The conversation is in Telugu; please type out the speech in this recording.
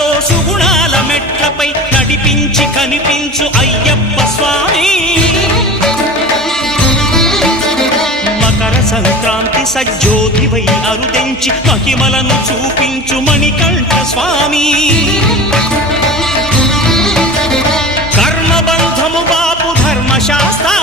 సుఖాలతో సుగుణాల మెట్లపై నడిపించి కనిపించు అయ్యప్ప స్వామి. మకర సంక్రాంతి సజ్జోతివై అరుదెంచి మహిమలను చూపించు మణికంఠ స్వామి. కర్మబంధము బాపు ధర్మశాస్త్ర